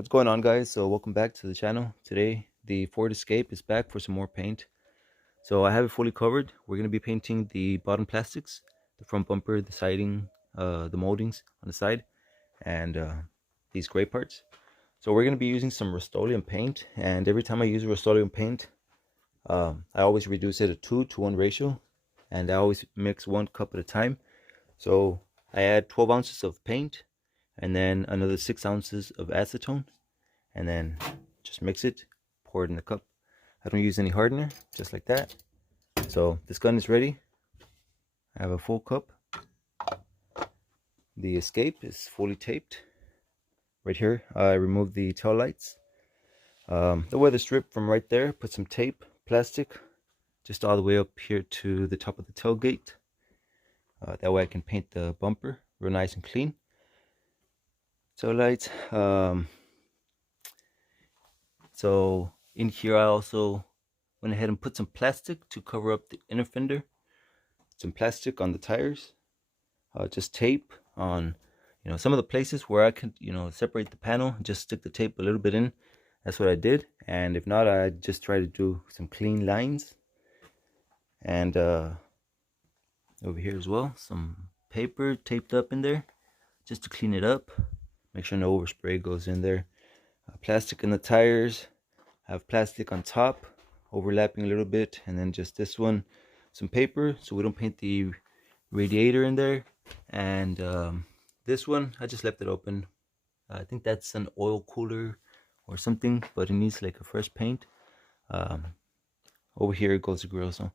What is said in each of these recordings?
What's going on, guys? So welcome back to the channel. Today the Ford Escape is back for some more paint. So I have it fully covered. We're going to be painting the bottom plastics, the front bumper, the siding, the moldings on the side, and these gray parts. So we're going to be using some rust-oleum paint, and every time I use rust-oleum paint, I always reduce it a 2-to-1 ratio, and I always mix 1 cup at a time. So I add 12 ounces of paint and then another 6 ounces of acetone, and then just mix it, pour it in the cup. I don't use any hardener, just like that. So this gun is ready. I have a full cup. The Escape is fully taped. Right here, I removed the tail lights. The weather strip from right there, put some tape, plastic, just all the way up here to the top of the tailgate. That way I can paint the bumper real nice and clean. Tail lights. So in here I also went ahead and put some plastic to cover up the inner fender. Some plastic on the tires. Just tape on, some of the places where I could, separate the panel. Just stick the tape a little bit in. That's what I did. And if not, I just try to do some clean lines. And over here as well, some paper taped up in there, just to clean it up. Make sure no overspray goes in there. Plastic in the tires. I have plastic on top, overlapping a little bit, and then just this one, some paper, so we don't paint the radiator in there. And this one, I just left it open. I think that's an oil cooler or something, but it needs like a fresh paint. Over here it goes the grill. So,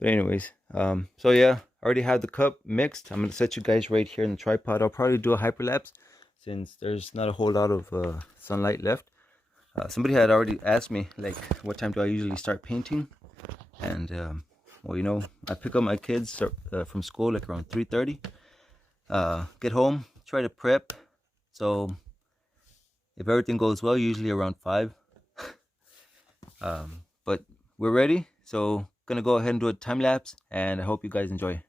but anyways, so yeah, I already have the cup mixed. I'm gonna set you guys right here in the tripod. I'll probably do a hyperlapse since there's not a whole lot of sunlight left. Somebody had already asked me, like, what time do I usually start painting? And well, I pick up my kids from school like around 3:30. Get home, try to prep. So if everything goes well, usually around 5. But we're ready, so gonna go ahead and do a time lapse, and I hope you guys enjoy.